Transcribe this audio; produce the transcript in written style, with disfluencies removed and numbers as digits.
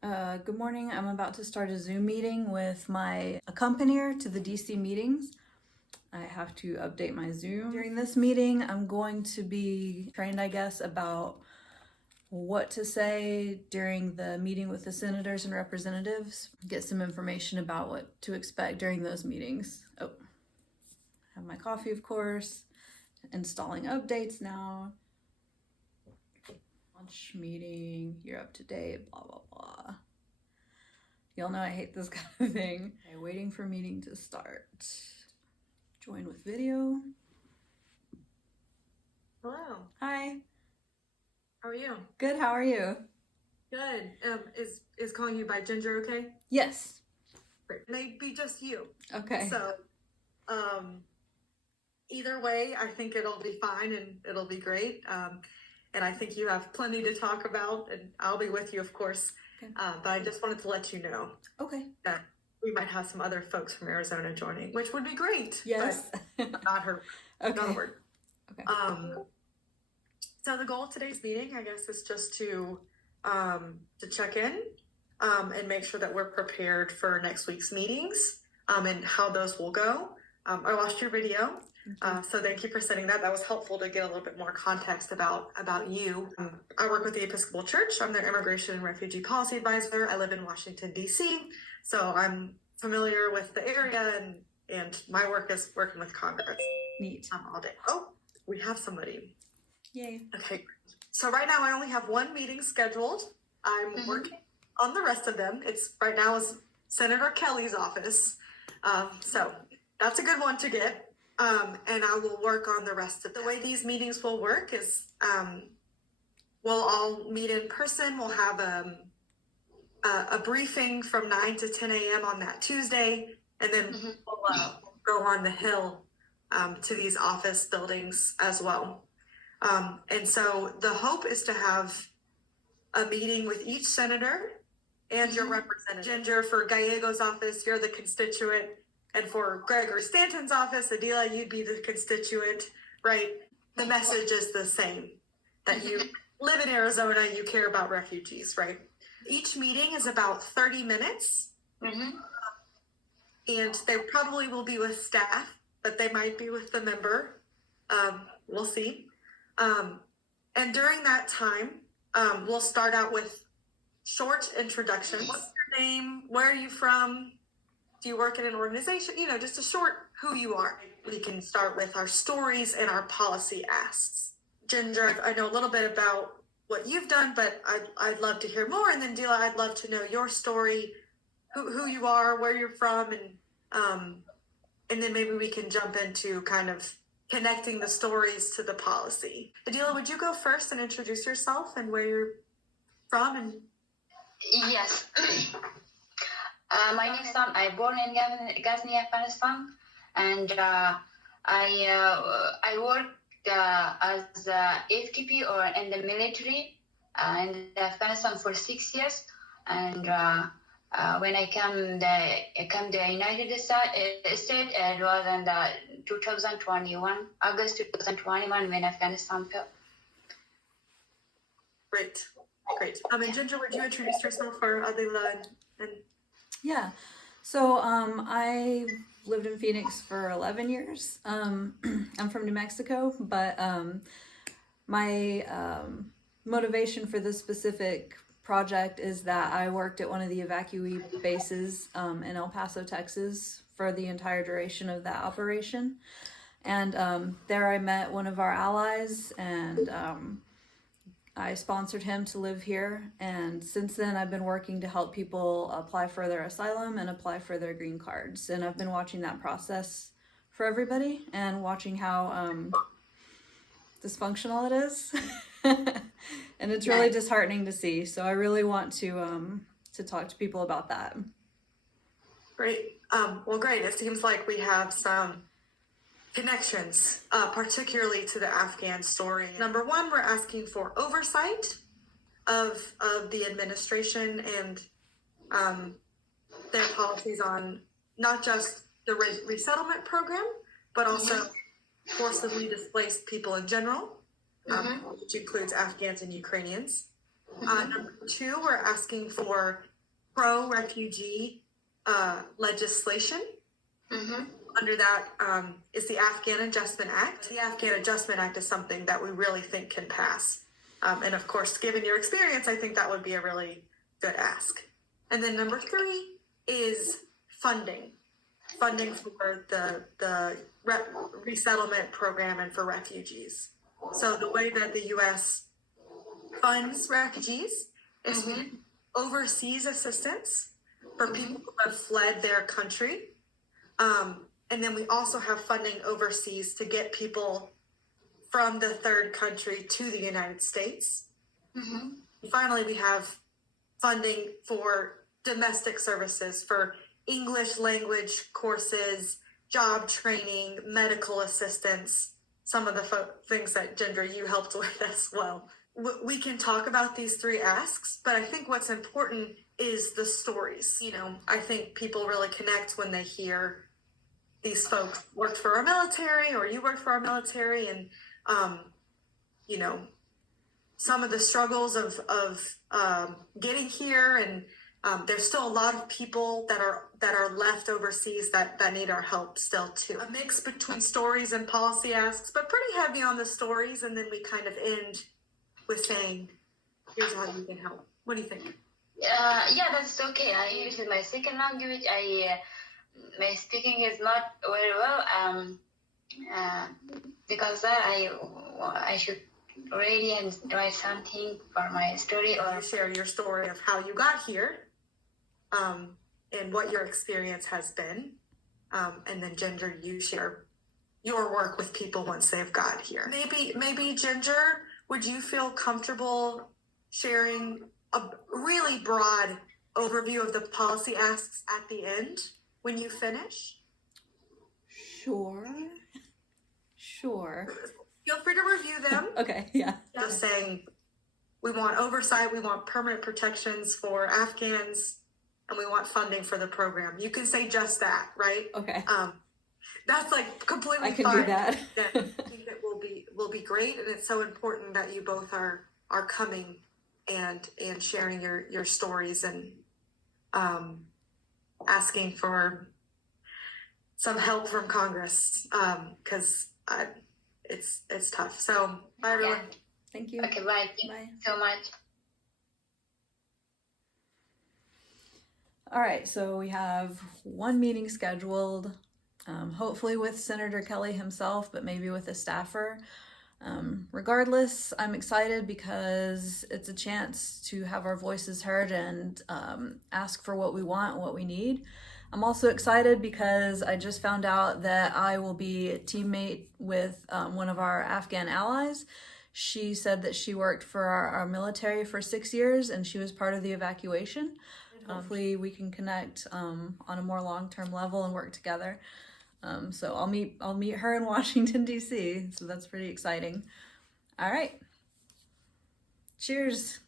Good morning. I'm about to start a Zoom meeting with my accompanier to the DC meetings. I have to update my Zoom. During this meeting, I'm going to be trained, I guess, about what to say during the meeting with the senators and representatives, get some information about what to expect during those meetings. Oh, have my coffee, of course, installing updates now. Launch meeting, you're up to date, blah, blah, blah. Y'all know I hate this kind of thing. Okay, waiting for meeting to start. Join with video. Hello. Hi. How are you? Good, how are you? Good. Is calling you by Ginger okay? Yes. Great. Maybe just you. Okay. So, either way, I think it'll be fine and it'll be great. And I think you have plenty to talk about, and I'll be with you, of course. Okay. But I just wanted to let you know. Okay. That we might have some other folks from Arizona joining, which would be great. Yes. But not her. Okay. Not a word. Okay. So the goal of today's meeting, I guess, is just to check in and make sure that we're prepared for next week's meetings and how those will go. I watched your video, so thank you for sending that. That was helpful to get a little bit more context about you. I work with the Episcopal Church. I'm their Immigration and Refugee Policy Advisor. I live in Washington, D.C., so I'm familiar with the area, and my work is working with Congress. Neat. All day. Oh, we have somebody. Yay. Okay, so right now I only have one meeting scheduled. I'm working on the rest of them. It's right now is Senator Kelly's office. So that's a good one to get. And I will work on the rest of them. The way these meetings will work is we'll all meet in person. We'll have a briefing from 9 to 10 a.m. on that Tuesday. And then we'll go on the Hill to these office buildings as well. And so the hope is to have a meeting with each senator and your representative. Ginger, for Gallego's office, you're the constituent. And for Gregory Stanton's office, Adila, you'd be the constituent, right? The message is the same, that you live in Arizona, you care about refugees, right? Each meeting is about 30 minutes. And they probably will be with staff, but they might be with the member. We'll see. And during that time, we'll start out with short introductions. What's your name? Where are you from? Do you work in an organization? You know, just a short who you are. We can start with our stories and our policy asks. Ginger, I know a little bit about what you've done, but I'd love to hear more. And then Dila, I'd love to know your story, who you are, where you're from, and then maybe we can jump into kind of connecting the stories to the policy. Adila, would you go first and introduce yourself and where you're from? And yes. My name is Sam. I born in Ghazni, Afghanistan, and I worked as AFGHAN or in the military in Afghanistan for 6 years, and when I came the United States, it was in the 2021, August 2021, when Afghanistan fell. Great. And Ginger, would you introduce yourself for Adila and Yeah. So I lived in Phoenix for 11 years. I'm from New Mexico, but my motivation for this specific project is that I worked at one of the evacuee bases in El Paso, Texas for the entire duration of that operation. And there I met one of our allies, and I sponsored him to live here. And since then I've been working to help people apply for their asylum and apply for their green cards. And I've been watching that process for everybody and watching how dysfunctional it is. And it's really disheartening to see. So I really want to talk to people about that. Great. Well, great. It seems like we have some connections, particularly to the Afghan story. Number one, we're asking for oversight of the administration and their policies on not just the resettlement program, but also forcibly displaced people in general, which includes Afghans and Ukrainians. Number two, we're asking for pro-refugee legislation. Under that is the Afghan Adjustment Act. The Afghan Adjustment Act is something that we really think can pass. And of course, given your experience, I think that would be a really good ask. And then number three is funding for the resettlement program and for refugees. So the way that the U.S. funds refugees is we overseas assistance for people who have fled their country. And then we also have funding overseas to get people from the third country to the United States. Finally, we have funding for domestic services, for English language courses, job training, medical assistance, some of the things that Ginger, you helped with as well. We can talk about these three asks, but I think what's important is the stories. You know, I think people really connect when they hear these folks worked for our military or you worked for our military, and you know, some of the struggles of getting here, and there's still a lot of people that are left overseas that need our help still too. A mix between stories and policy asks, but pretty heavy on the stories, and then we kind of end with saying, here's how you can help. What do you think? Yeah, that's okay. I use my second language. My speaking is not very well. Because I should ready and write something for my story, or share your story of how you got here, and what your experience has been, and then Ginger, you share your work with people once they've got here. Maybe Ginger, would you feel comfortable sharing a really broad overview of the policy asks at the end when you finish? Sure. Feel free to review them. Okay, yeah. Just saying, we want oversight, we want permanent protections for Afghans, and we want funding for the program. You can say just that, right? Okay. That's like completely I can fine. do that. I think that will be great, and it's so important that you both are coming and sharing your stories and asking for some help from Congress, because it's tough. So bye everyone. Yeah. Thank you. Okay, bye. Thank you so much. All right, so we have one meeting scheduled, hopefully with Senator Kelly himself, but maybe with a staffer. Regardless, I'm excited because it's a chance to have our voices heard and ask for what we want, what we need. I'm also excited because I just found out that I will be a teammate with one of our Afghan allies. She said that she worked for our military for 6 years and she was part of the evacuation. Hopefully we can connect on a more long-term level and work together. So I'll meet her in Washington, D.C. So that's pretty exciting. All right. Cheers.